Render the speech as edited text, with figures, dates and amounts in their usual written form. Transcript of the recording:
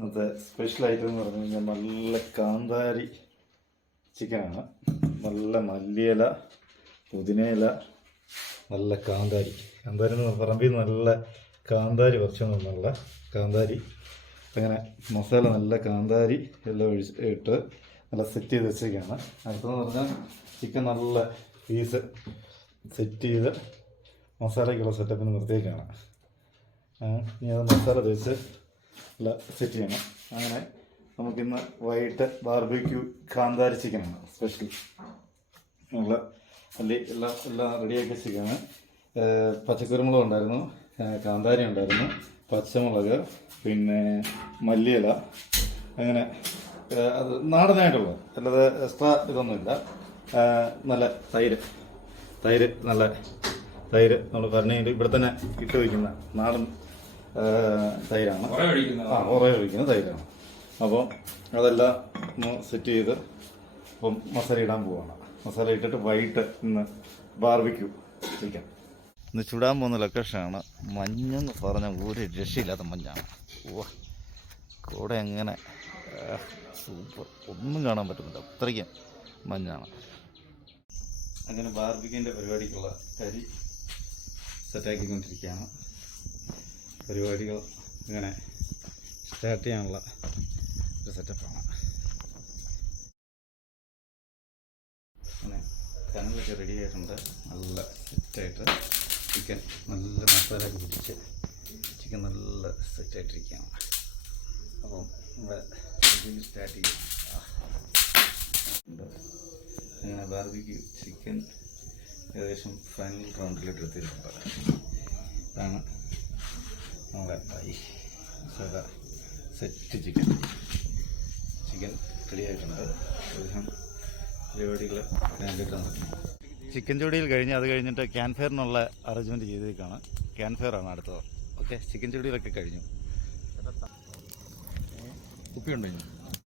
ഇന്നത്തെ special item എന്ന് പറഞ്ഞു കഴിഞ്ഞാൽ നല്ല കാന്താരി ചിക്കനാണ്. നല്ല മല്ലിയില, പുതിനയില, നല്ല കാന്താരി എന്ന് പറമ്പിൽ നല്ല കാന്താരി കുറച്ച് നിന്നുള്ള കാന്താരി. അങ്ങനെ മസാല നല്ല കാന്താരി എല്ലാം ഇട്ട് നല്ല സെറ്റ് ചെയ്ത് വെച്ചേക്കാണ്. അടുത്തെന്ന് പറഞ്ഞാൽ ചിക്കൻ നല്ല പീസ് സെറ്റ് ചെയ്ത് മസാലയ്ക്കുള്ള സെറ്റപ്പിന് നിർത്തിയേക്കാണ്. ഇനി അത് മസാല തേച്ച് എല്ലാം സെറ്റ് ചെയ്യണം. അങ്ങനെ നമുക്കിന്ന് വൈകിട്ട് ബാർബിക്യൂ കാന്താരി ചിക്കനാണ് സ്പെഷ്യൽ. നമ്മൾ എല്ലാം റെഡിയാക്കി വെച്ചിരിക്കുകയാണ്. പച്ചക്കുരുമുളക് ഉണ്ടായിരുന്നു, കാന്താരി ഉണ്ടായിരുന്നു, പച്ചമുളക്, പിന്നെ മല്ലിയില, അങ്ങനെ അത് നാടനായിട്ടുള്ളത്, അല്ലാതെ എക്സ്ട്രാ ഇതൊന്നുമില്ല. നല്ല തൈര് നമ്മൾ ഭരണിയിൽ ഇവിടെ തന്നെ ഇട്ട് വയ്ക്കുന്ന നാടൻ തൈരാണ്. ഉറ ഒഴിക്കുന്ന തൈരാണ്. അപ്പോൾ അതെല്ലാം ഒന്ന് സെറ്റ് ചെയ്ത് ഇപ്പം മസാല ഇടാൻ പോവാണ്. മസാല ഇട്ടിട്ട് വൈകിട്ട് ഇന്ന് ബാർബിക്യൂ ചിക്കൻ. ഇന്ന് ചുടാൻ പോകുന്ന ലൊക്കേഷനാണ്. മഞ്ഞെന്ന് പറഞ്ഞാൽ ഒരു രക്ഷയില്ലാത്ത മഞ്ഞാണ്. കൂടെ എങ്ങനെ സൂപ്പർ, ഒന്നും കാണാൻ പറ്റുന്നില്ല, അത്രയ്ക്കും മഞ്ഞാണ്. അങ്ങനെ ബാർബിക്യൂവിൻ്റെ പരിപാടിക്കുള്ള കരി സെറ്റാക്കിക്കൊണ്ടിരിക്കുകയാണ്. പരിപാടികൾ ഇങ്ങനെ സ്റ്റാർട്ട് ചെയ്യാനുള്ള ഒരു സെറ്റപ്പാണ്. അങ്ങനെ കനലൊക്കെ റെഡി ആയിട്ടുണ്ട്. നല്ല സെറ്റായിട്ട് ചിക്കൻ നല്ല മസാലയൊക്കെ പിടിച്ച് ചിക്കൻ നല്ല സെറ്റായിട്ടിരിക്കുകയാണ്. അപ്പം നമ്മുടെ സ്റ്റാർട്ട് ചെയ്യും. അങ്ങനെ ബാർബിക്യൂ ചിക്കൻ ഏകദേശം ഫൈനൽ റൗണ്ടിലോട്ട് എത്തിയിട്ടുണ്ട്. ഇതാണ് നമ്മുടെ മസാല സെറ്റ് ചിക്കൻ റെഡി ആയിട്ടുണ്ട്. ഏകദേശം പരിപാടികൾ കണ്ടിട്ട് ചിക്കൻ ജോഡിയിൽ കഴിഞ്ഞ് അത് കഴിഞ്ഞിട്ട് ക്യാൻ ഫെയറിനുള്ള അറേഞ്ച്മെൻറ്റ് ചെയ്തേക്കാണ്. ക്യാൻ ഫെയർ ആണ് അടുത്തത്. ഓക്കെ, ചിക്കൻ ജോഡിയിലൊക്കെ കഴിഞ്ഞു. കുപ്പിയുണ്ടോ?